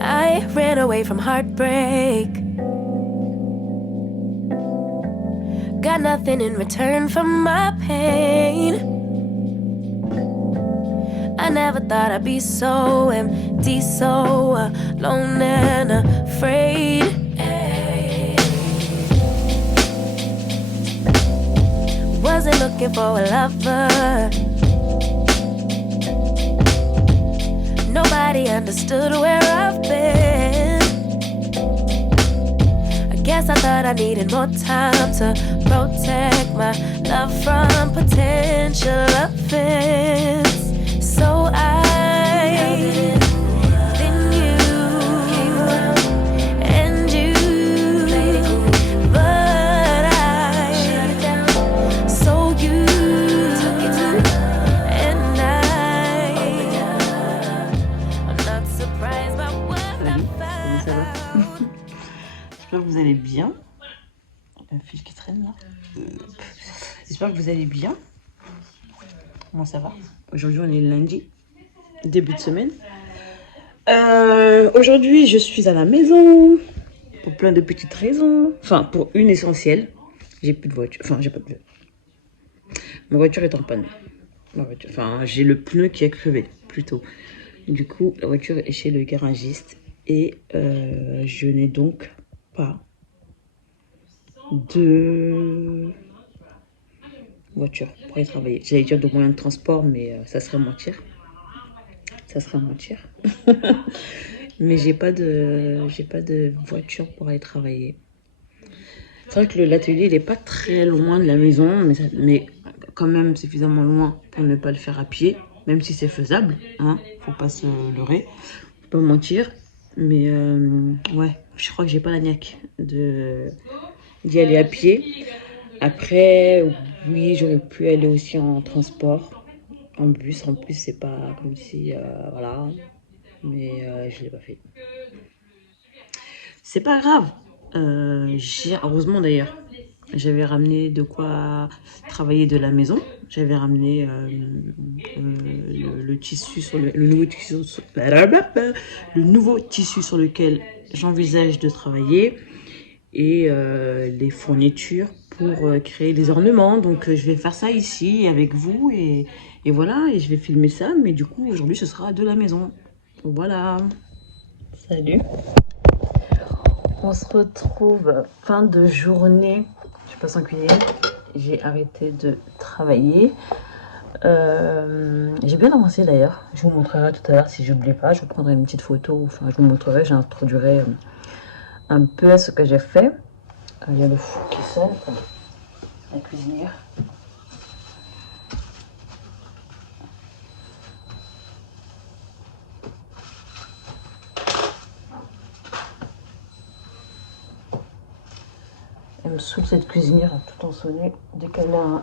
I ran away from heartbreak. Got nothing in return for my pain. I never thought I'd be so empty, so alone and afraid. Wasn't looking for a lover. Nobody understood where I've been. I guess I thought I needed more time to protect my love from potential offense. So I then you and you, but I so you and I'm not surprised by what I found. J'espère que vous allez bien. Un fil qui traîne là. J'espère que vous allez bien. Comment ça va? Aujourd'hui on est lundi, début de semaine. Aujourd'hui je suis à la maison pour plein de petites raisons. Enfin pour une essentielle. J'ai plus de voiture. Enfin j'ai pas de voiture. Ma voiture est en panne. Enfin j'ai le pneu qui a crevé plutôt. Du coup la voiture est chez le garagiste. Et je n'ai donc pas de voiture pour aller travailler. J'allais dire de moyen de transport, mais ça serait mentir. Ça serait mentir. Mais j'ai pas de voiture pour aller travailler. C'est vrai que l'atelier il est pas très loin de la maison, mais quand même suffisamment loin pour ne pas le faire à pied, même si c'est faisable, hein, faut pas se leurrer, faut pas mentir. Mais ouais, je crois que j'ai pas la niaque d'y aller à pied. Après, oui, j'aurais pu aller aussi en transport, en bus. En plus, c'est pas comme si, voilà, mais je l'ai pas fait. C'est pas grave. Heureusement d'ailleurs, j'avais ramené de quoi travailler de la maison. J'avais ramené le tissu sur le nouveau tissu sur lequel j'envisage de travailler et les fournitures pour créer des ornements. Donc je vais faire ça ici avec vous et voilà, et je vais filmer ça. Mais du coup aujourd'hui ce sera de la maison. Voilà. Salut. On se retrouve fin de journée. Je passe en cuisine. J'ai arrêté de travailler. J'ai bien avancé d'ailleurs. Je vous montrerai tout à l'heure si j'oublie pas. Je vous prendrai une petite photo. Enfin, je vous montrerai. J'introduirai un peu à ce que j'ai fait. Il y a le four qui sonne. La cuisinière. Elle me saoule cette cuisinière à tout en sonner dès qu'elle a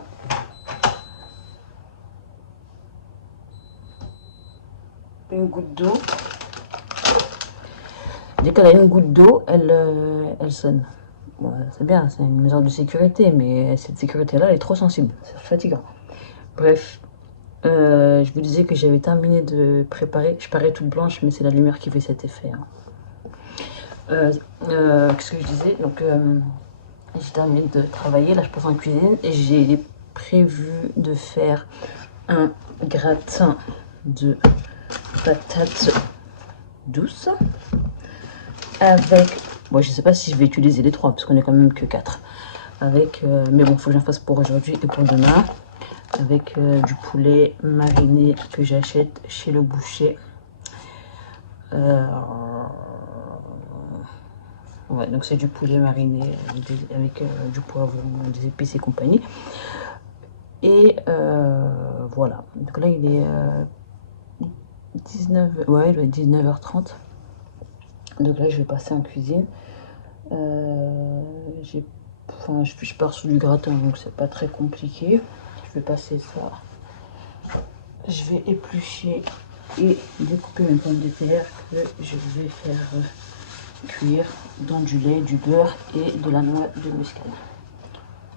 une goutte d'eau. Dès qu'elle a une goutte d'eau, elle sonne. Bon, c'est bien, c'est une mesure de sécurité, mais cette sécurité-là, elle est trop sensible. C'est fatigant. Bref, je vous disais que j'avais terminé de préparer. Je parais toute blanche, mais c'est la lumière qui fait cet effet. Hein. Qu'est-ce que je disais? Donc, j'ai terminé de travailler. Là, je passe en cuisine et j'ai prévu de faire un gratin de patates douces avec... Bon, je sais pas si je vais utiliser les trois parce qu'on est quand même que 4. Avec, mais bon, faut que j'en fasse pour aujourd'hui et pour demain. Avec du poulet mariné que j'achète chez le boucher. Ouais, donc c'est du poulet mariné avec du poivron, des épices et compagnie. Et voilà. Donc là, il est 19, ouais, il doit être 19h30. Donc là, je vais passer en cuisine. Je pars sur du gratin, donc c'est pas très compliqué. Je vais passer ça. Je vais éplucher et découper mes pommes de terre que je vais faire cuire dans du lait, du beurre et de la noix de muscade.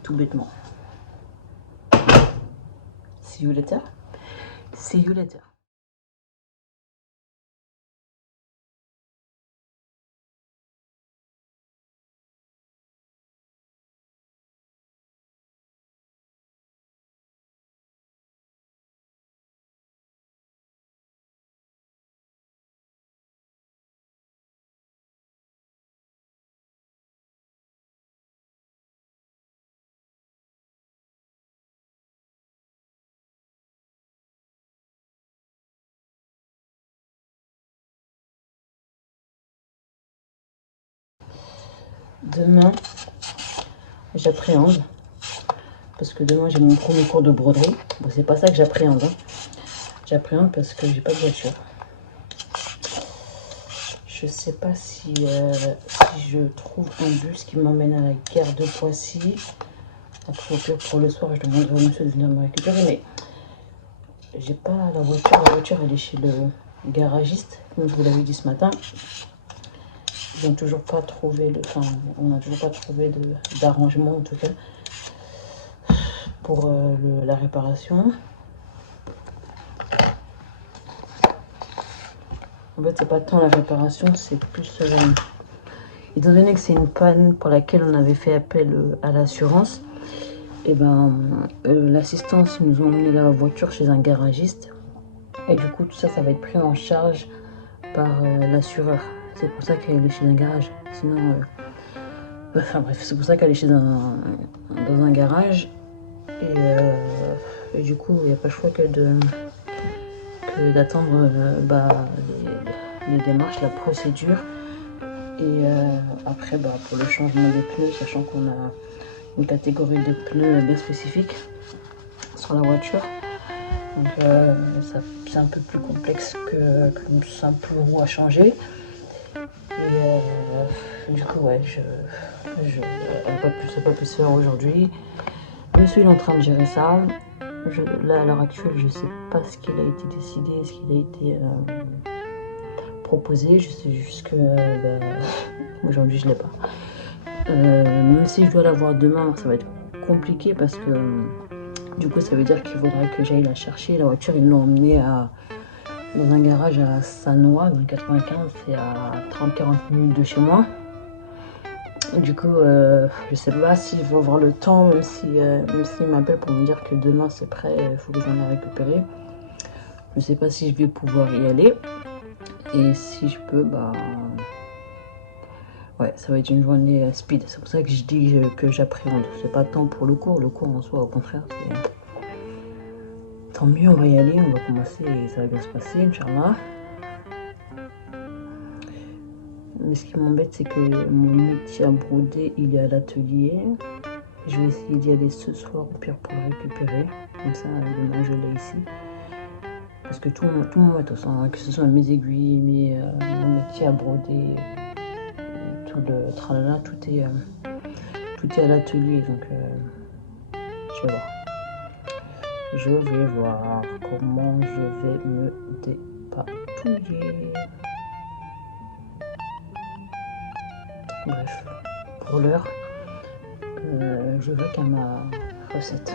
Tout bêtement. See you later. See you later. Demain, j'appréhende. Parce que demain, j'ai mon premier cours de broderie. Bon, c'est pas ça que j'appréhende. Hein. J'appréhende parce que j'ai pas de voiture. Je sais pas si je trouve un bus qui m'emmène à la gare de Poissy. Après, au pire, pour le soir, je demanderai au monsieur de venir me récupérer. Mais j'ai pas la voiture. La voiture, elle est chez le garagiste, comme je vous l'avais dit ce matin. Ils n'ont toujours pas trouvé on n'a toujours pas trouvé d'arrangement, en tout cas, pour la réparation. En fait, c'est pas tant la réparation, c'est plus... étant donné que c'est une panne pour laquelle on avait fait appel à l'assurance, et l'assistance, ils nous ont emmené la voiture chez un garagiste. Et du coup, tout ça, ça va être pris en charge par l'assureur. C'est pour ça qu'elle est chez un garage. Sinon... Enfin bref, c'est pour ça qu'elle est dans un garage. Et du coup, il n'y a pas le choix que d'attendre les démarches, la procédure. Et après, pour le changement des pneus, sachant qu'on a une catégorie de pneus bien spécifique sur la voiture. Donc c'est un peu plus complexe qu'une simple roue à changer. Et du coup, ouais, ça n'a pas pu se faire aujourd'hui. Monsieur il est en train de gérer ça. Là, à l'heure actuelle, je ne sais pas ce qu'il a été décidé, ce qu'il a été proposé. Je sais juste que aujourd'hui, je ne l'ai pas. Même si je dois l'avoir demain, ça va être compliqué parce que du coup, ça veut dire qu'il faudra que j'aille la chercher. La voiture, ils l'ont emmenée dans un garage à Sannois, dans le 95, c'est à 30-40 minutes de chez moi. Du coup, je sais pas si je vais avoir le temps, même s'il m'appelle pour me dire que demain c'est prêt, il faut que j'en ai récupéré. Je sais pas si je vais pouvoir y aller. Et si je peux, ouais, ça va être une journée speed. C'est pour ça que je dis que j'appréhende. C'est pas tant pour le cours en soi, au contraire, c'est... Tant mieux, on va y aller, on va commencer et ça va bien se passer, Inch'Allah. Mais ce qui m'embête, c'est que mon métier à broder, il est à l'atelier. Je vais essayer d'y aller ce soir, au pire, pour le récupérer. Comme ça, demain, je l'ai ici. Parce que tout mon matos, hein, que ce soit mes aiguilles, mon métier à broder, tout le tralala, tout est à l'atelier. Donc, je vais voir. Je vais voir comment je vais me dépatouiller. Bref, pour l'heure, je vais qu'à ma recette.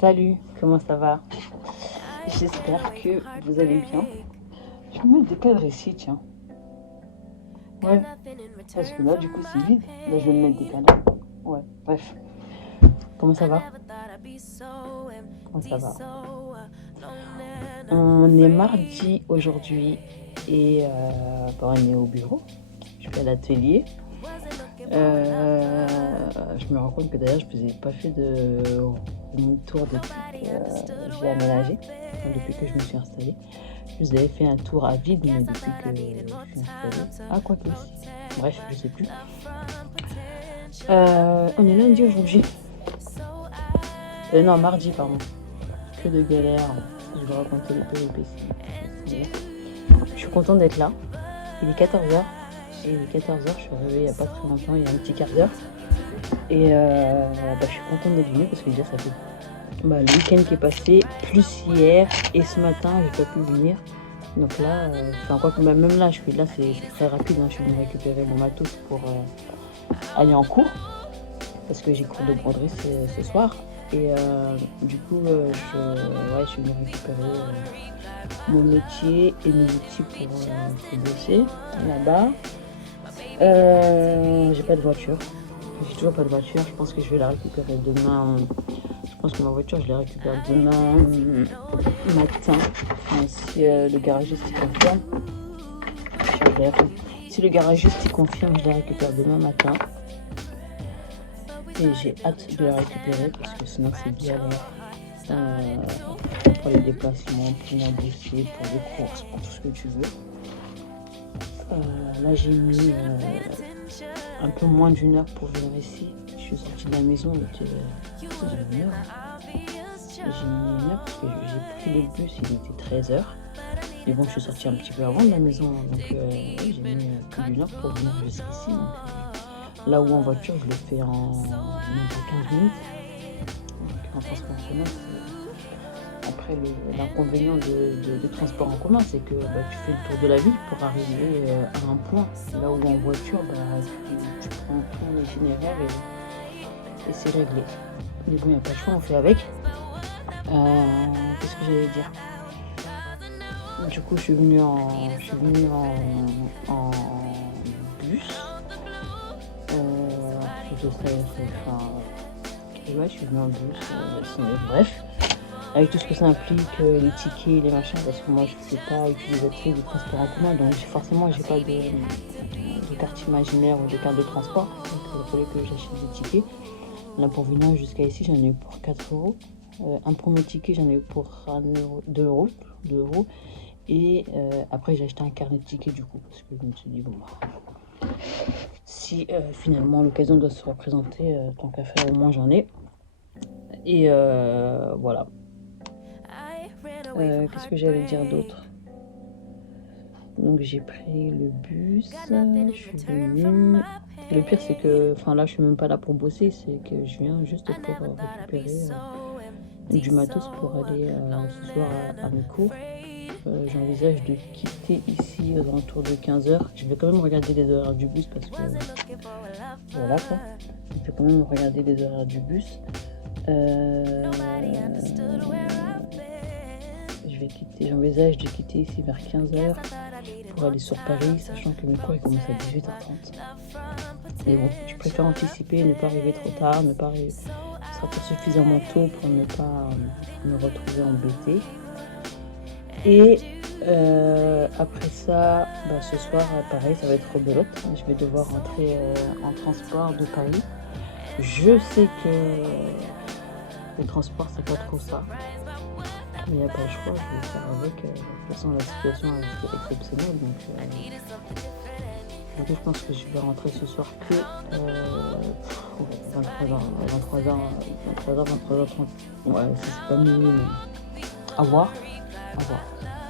Salut, comment ça va? J'espère que vous allez bien. Je vais me mettre des cadres ici, tiens. Ouais, parce que là, du coup, c'est vide. Là, je vais me mettre des cadres. Ouais, bref. Comment ça va? Comment ça va? On est mardi aujourd'hui et on est au bureau. Je suis à l'atelier. Je me rends compte que d'ailleurs, je ne vous ai pas fait de tour depuis que j'ai aménagé, depuis que je me suis installée. Je vous avais fait un tour à vide, mais depuis que je suis installée. Ah, quoi que aussi. Bref, je sais plus. On est lundi aujourd'hui. Non, mardi, pardon. Que de galère. Je vais raconter les péripéties. Je suis contente d'être là. Il est 14h. Et il est 14h, je suis réveillée il n'y a pas très longtemps, il y a un petit quart d'heure. Et je suis contente d'être venue parce que déjà ça fait le week-end qui est passé, plus hier et ce matin, j'ai pas pu venir. Donc là, même là, je suis là, c'est très rapide. Hein. Je suis venue récupérer mon matos pour aller en cours parce que j'ai cours de broderie ce soir. Et du coup, je suis venue récupérer mon métier et mes outils pour bosser là-bas. J'ai pas de voiture. J'ai toujours pas de voiture. Je pense que je vais la récupérer demain. Je pense que ma voiture, je la récupère demain matin. Enfin, si le garagiste il confirme. Si le garagiste il confirme, je la récupère demain matin. Et j'ai hâte de la récupérer parce que sinon c'est bien pour les déplacements, pour la bosser, pour les courses, pour tout ce que tu veux. Là j'ai mis un peu moins d'une heure pour venir ici. Je suis sortie de la maison, il était 1h. J'ai mis 1 heure parce que j'ai pris le bus, il était 13h. Mais bon, je suis sortie un petit peu avant de la maison, donc j'ai mis plus d'1 heure pour venir jusqu'ici. Donc, là où en voiture, je le fais en même pas 15 minutes. Donc, en transport en commun, après, l'inconvénient de transport en commun, c'est que tu fais le tour de la ville pour arriver à un point. Là où en voiture, tu prends ton itinéraire et c'est réglé. Mais bon, il n'y a pas de choix, on fait avec. Qu'est-ce que j'allais dire? Du coup, je suis venue en bus. Je suis venue en bus. Bref. Avec tout ce que ça implique, les tickets, les machins, parce que moi je ne suis pas utilisatrice du transport en commun, donc forcément j'ai pas de carte imaginaire ou de carte de transport, donc il fallait que j'achète des tickets. Là pour venir jusqu'à ici, j'en ai eu pour 4€. Un premier ticket, j'en ai eu pour 2 €. Et après j'ai acheté un carnet de tickets du coup, parce que je me suis dit si finalement l'occasion doit se représenter, tant qu'à faire au moins j'en ai. Et voilà. Qu'est-ce que j'allais dire d'autre? Donc j'ai pris le bus, je suis venue. Le pire c'est que, là je suis même pas là pour bosser, c'est que je viens juste pour récupérer du matos pour aller ce soir à mes cours. J'envisage de quitter ici aux alentours de 15h. Je vais quand même regarder les horaires du bus parce que voilà quoi. Je vais quand même regarder les horaires du bus. J'envisage de quitter ici vers 15h pour aller sur Paris, sachant que mes cours ils commencent à 18h30. Et bon, je préfère anticiper, ne pas arriver trop tard, ne pas sortir suffisamment tôt pour ne pas me retrouver embêtée. Et après ça, ce soir, pareil, ça va être rebelote. Je vais devoir rentrer en transport de Paris. Je sais que le transport, c'est pas trop ça. Mais il n'y a pas le choix, je vais faire avec. De toute façon, la situation est exceptionnelle. Donc, je pense que je vais rentrer ce soir que 23h30. Ouais, c'est pas minuit, mais à voir.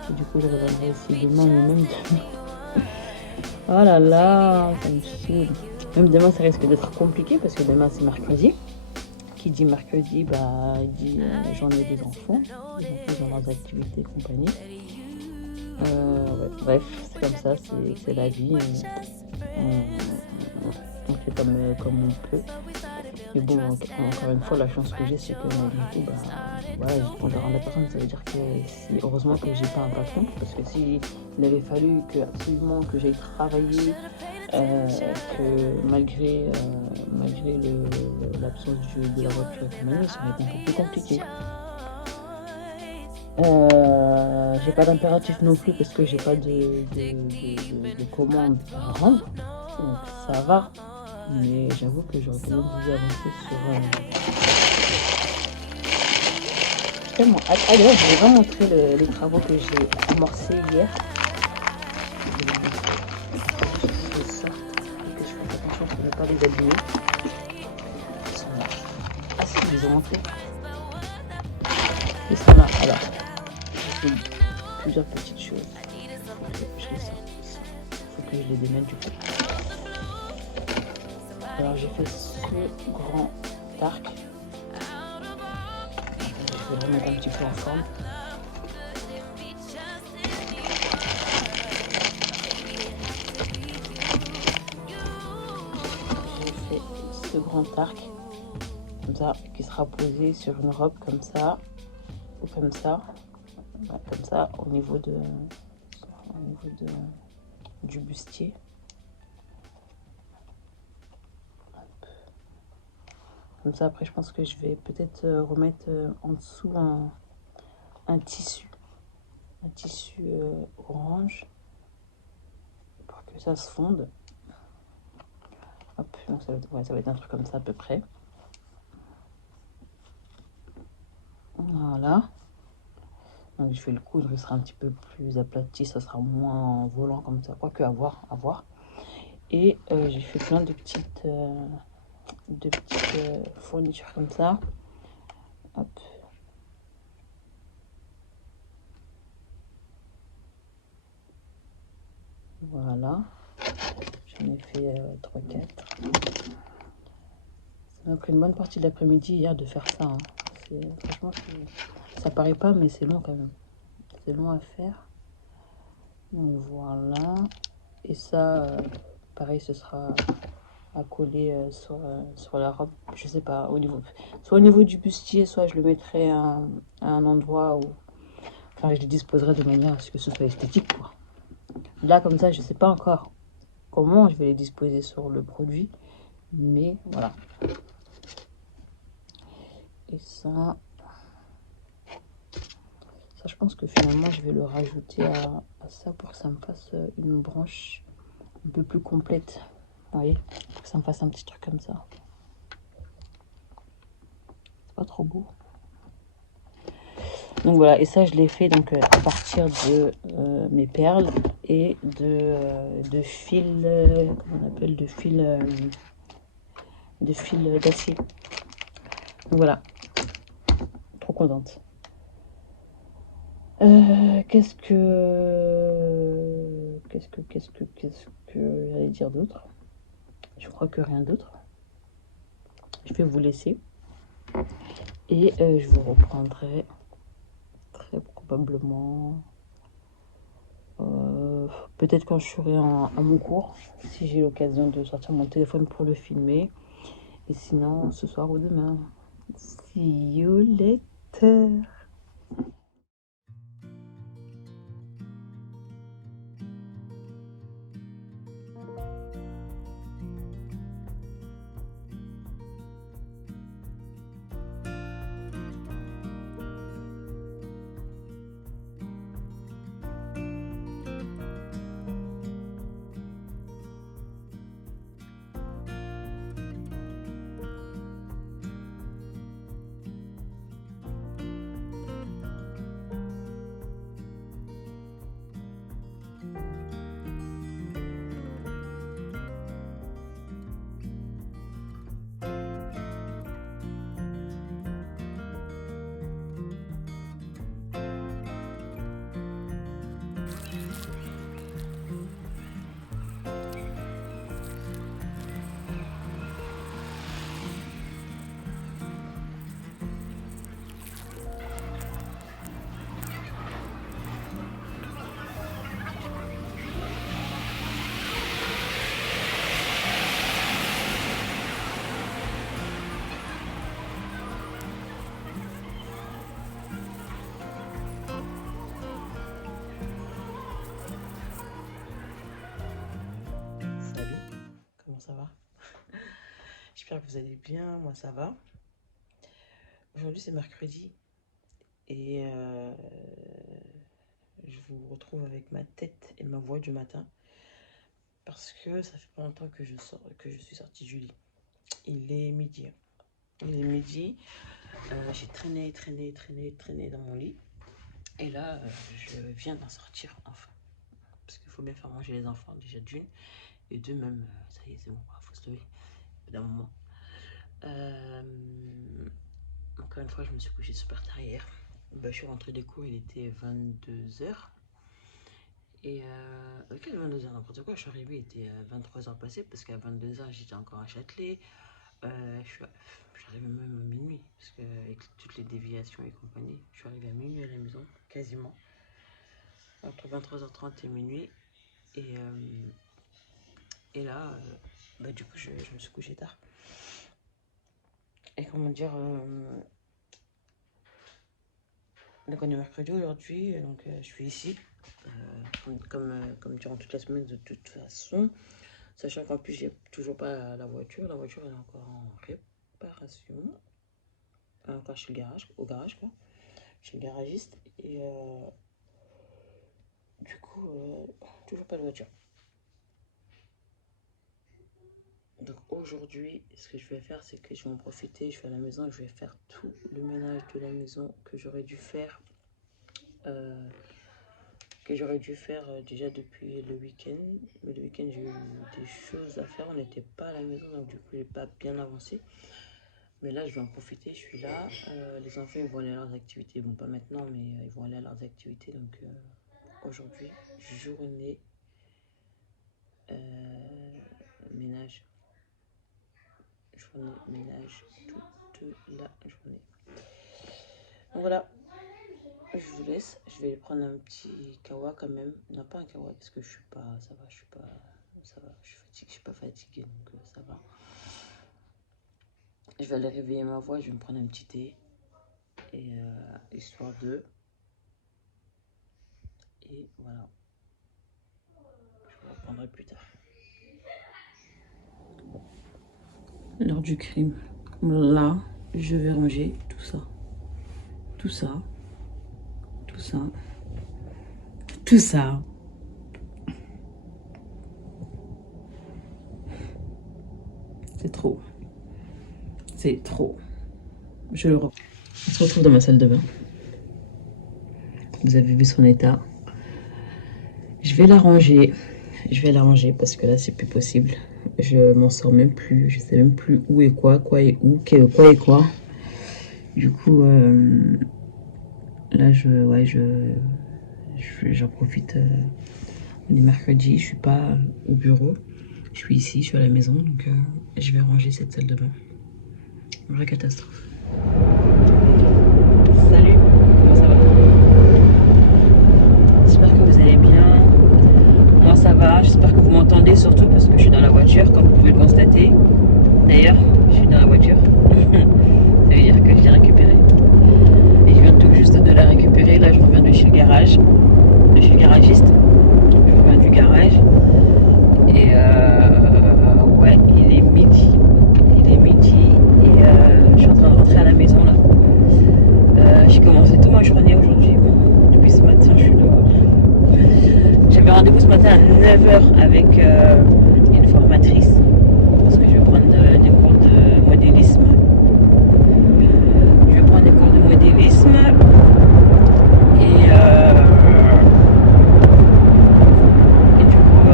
Et du coup, je reviendrai ici demain, mais même demain. Oh là là, ça me saoule. Même demain, ça risque d'être compliqué parce que demain, c'est mercredi. Qui dit mercredi, dit journée des enfants. Les enfants ont leurs activités et compagnie. Bref, c'est comme ça, c'est la vie. On fait comme on peut. Mais bon, encore une fois, la chance que j'ai, c'est que du coup, on dort en la personne. Ça veut dire que heureusement que j'ai pas un patron, parce que s'il avait fallu absolument que j'aille travailler, que malgré l'absence de la voiture et compagnie, ça aurait été un peu plus compliqué. J'ai pas d'impératif non plus parce que j'ai pas de commande à rendre, donc ça va. Mais j'avoue que j'aurais quand même voulu avancer sur... tellement hâte. D'ailleurs, je vais vous montrer les travaux que j'ai amorcés hier. C'est ça. Que je fasse attention. attention pour ne pas les abîmer. Ils sont là. Ah si, ils les ont montrés. Ils sont là. Alors, j'ai fait plusieurs petites choses. Je les sorte. Il faut que je les démêle du coup. Alors j'ai fait ce grand arc. Je vais le remettre un petit peu en forme. J'ai fait ce grand arc comme ça qui sera posé sur une robe comme ça ou comme ça. Ouais, comme ça au niveau du bustier. Comme ça après je pense que je vais peut-être remettre en dessous un tissu orange pour que ça se fonde. Hop, donc ça va être un truc comme ça à peu près. Voilà. Donc je vais le coudre, il sera un petit peu plus aplati, ça sera moins volant comme ça, quoique à voir, à voir. Et j'ai fait plein de petites fournitures comme ça. Hop. Voilà. J'en ai fait 3-4. Ça m'a pris une bonne partie de l'après-midi hier de faire ça. Hein. Franchement, ça paraît pas, mais c'est long quand même. C'est long à faire. Donc voilà. Et ça, pareil, ce sera à coller sur la robe. Je sais pas, soit au niveau du bustier, soit je le mettrai à un endroit où... Enfin, je le disposerai de manière à ce que ce soit esthétique, quoi. Là, comme ça, je sais pas encore comment je vais les disposer sur le produit. Mais voilà. Et ça, je pense que finalement, je vais le rajouter à ça pour que ça me fasse une branche un peu plus complète. Vous voyez, pour que ça me fasse un petit truc comme ça. C'est pas trop beau. Donc voilà, et ça, je l'ai fait donc à partir de mes perles et de fil, comment on appelle, de fil d'acier. Donc voilà, trop contente. Qu'est-ce que j'allais dire d'autre? Je crois que rien d'autre. Je vais vous laisser et je vous reprendrai très probablement peut-être quand je serai à mon cours, si j'ai l'occasion de sortir mon téléphone pour le filmer, et sinon ce soir ou demain. See you later. Ça va? J'espère que vous allez bien, moi ça va. Aujourd'hui c'est mercredi et je vous retrouve avec ma tête et ma voix du matin parce que ça fait pas longtemps que je suis sortie du lit. Il est midi. J'ai traîné dans mon lit et là je viens d'en sortir enfin parce qu'il faut bien faire manger les enfants déjà d'une et deux même ça y est c'est bon, faut oui, d'un moment. Encore une fois, je me suis couchée super tard hier. Je suis rentrée des cours, il était 22h. Et ok, 22h, n'importe quoi, je suis arrivée, il était 23h passé, parce qu'à 22h, j'étais encore à Châtelet. Je suis arrivée même à minuit, parce que avec toutes les déviations et compagnie, je suis arrivée à minuit à la maison, quasiment. Entre 23h30 et minuit. Et là, du coup, je me suis couchée tard. Et comment dire, donc on est mercredi aujourd'hui, donc je suis ici, comme durant toute la semaine de toute façon, sachant qu'en plus j'ai toujours pas la voiture elle est encore en réparation, encore chez le garage, au garage quoi, chez le garagiste, et du coup, toujours pas de voiture. Donc aujourd'hui, ce que je vais faire, c'est que je vais en profiter, je suis à la maison, je vais faire tout le ménage de la maison que j'aurais dû faire, déjà depuis le week-end. Mais le week-end, j'ai eu des choses à faire, on n'était pas à la maison, donc du coup, j'ai pas bien avancé. Mais là, je vais en profiter, je suis là. Les enfants, ils vont aller à leurs activités. Bon, pas maintenant, mais ils vont aller à leurs activités. Donc aujourd'hui, journée ménage. Journée ménage toute la journée. Donc voilà, je vous laisse. Je vais prendre un petit kawa quand même. Non, pas un kawa parce que je suis pas, ça va, je suis pas, ça va, je suis pas fatiguée, donc ça va. Je vais aller réveiller ma voix, je vais me prendre un petit thé, et histoire de, et voilà, je vous reprendrai plus tard. L'heure du crime. Là, je vais ranger tout ça, tout ça, tout ça, tout ça. C'est trop. C'est trop. Je le reprends. On se retrouve dans ma salle de bain. Vous avez vu son état. Je vais la ranger. Je vais la ranger parce que là, c'est plus possible. Je m'en sors même plus. Je sais même plus où et quoi et où, quoi et quoi. Du coup, là, j'en profite. On est mercredi. Je suis pas au bureau. Je suis ici, je suis à la maison. Donc, je vais ranger cette salle de bain. Vraie catastrophe. Salut, comment ça va? J'espère que vous allez bien. Moi ça va, j'espère que vous m'entendez surtout parce que je suis dans la voiture, comme vous pouvez le constater. D'ailleurs, je suis dans la voiture. Ça veut dire que je l'ai récupérée. Et je viens tout juste de la récupérer. Là, je reviens de chez le garage, de chez le garagiste. Je reviens du garage. Et ouais, il est midi. Et je suis en train de rentrer à la maison là. J'ai commencé toute ma journée aujourd'hui. Depuis ce matin, je suis dehors. J'avais rendez-vous ce matin à 9h avec une formatrice. Parce que je vais prendre des cours de modélisme. Je vais prendre des cours de modélisme. Et du coup,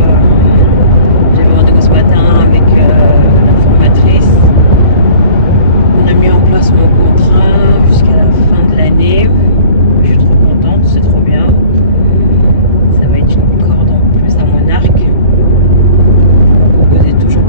j'avais rendez-vous ce matin avec la formatrice. On a mis en place mon contrat jusqu'à la fin de l'année. Je suis trop contente, c'est trop bien. Ça va être une corde en plus à mon arc. On proposait toujours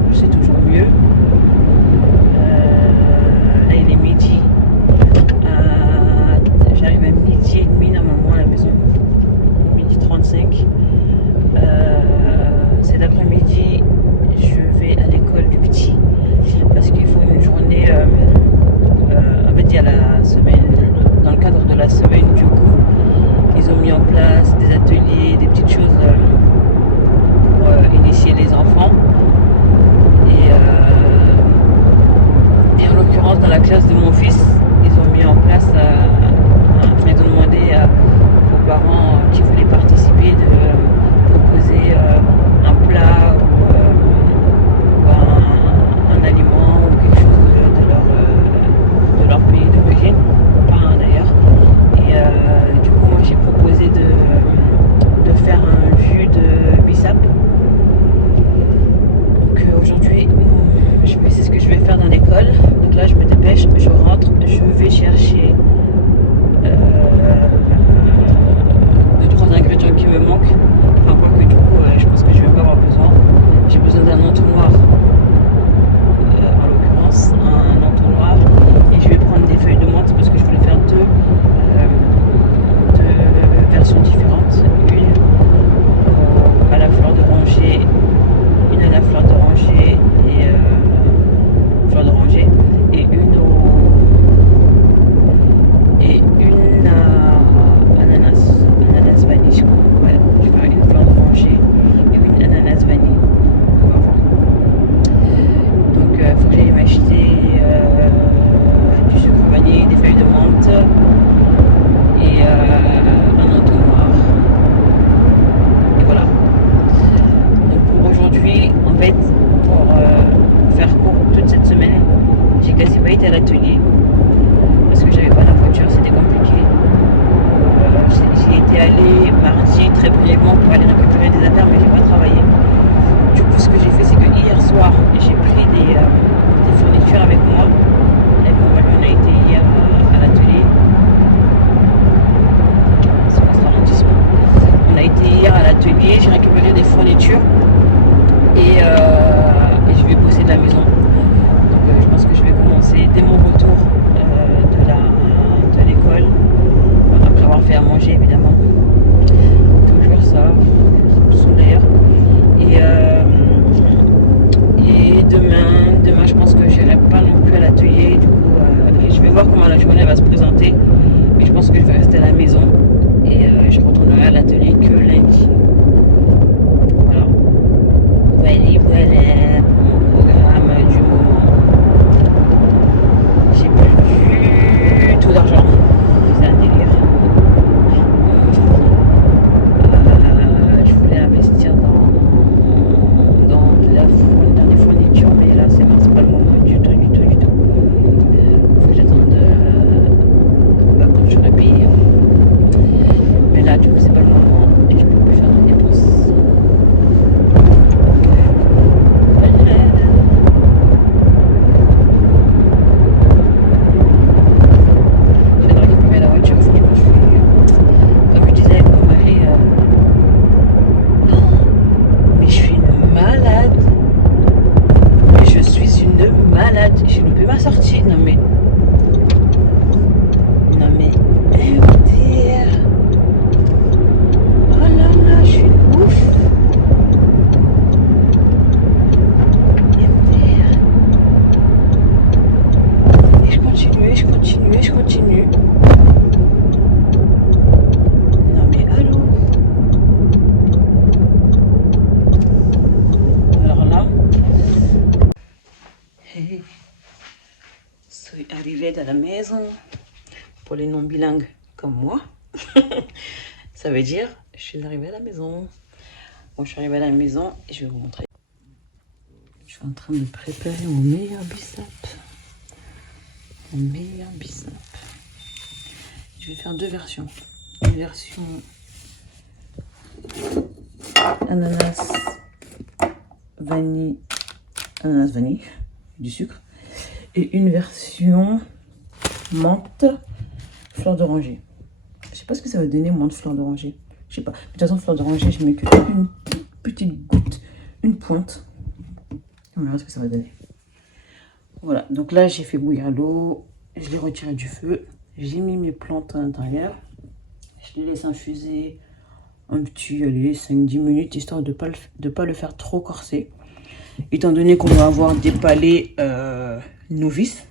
l'aide à la maison. Pour les non-bilingues comme moi. Ça veut dire, je suis arrivée à la maison. Bon, je suis arrivée à la maison et je vais vous montrer. Je suis en train de préparer mon meilleur bissap. Mon meilleur bissap. Je vais faire deux versions. Une version ananas vanille, du sucre. Et une version menthe fleur d'oranger. Je sais pas ce que ça va donner, menthe fleur d'oranger. Je sais pas. De toute façon, fleur d'oranger, je mets que une petite goutte, une pointe. On verra ce que ça va donner. Voilà, donc là, j'ai fait bouillir l'eau. Je l'ai retiré du feu. J'ai mis mes plantes à l'intérieur. Je les laisse infuser un petit, allez, 5-10 minutes, histoire de pas le faire trop corser. Étant donné qu'on va avoir des palais novices.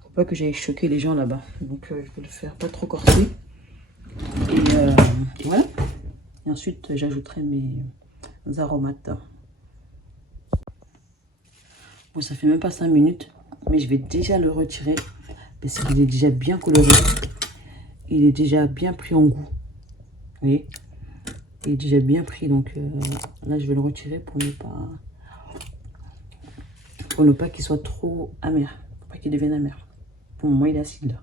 Faut pas que j'aille choquer les gens là-bas. Donc, je vais le faire pas trop corser. Et voilà. Et ensuite, j'ajouterai mes aromates. Bon, ça fait même pas 5 minutes. Mais je vais déjà le retirer. Parce qu'il est déjà bien coloré. Il est déjà bien pris en goût. Vous voyez? Il est déjà bien pris. Donc là, je vais le retirer pour ne pas qu'il soit trop amer. Pour pas qu'il devienne amer. Pour le moment, il est acide là.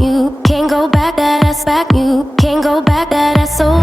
You can't go back, that ass back. You can't go back, that ass so.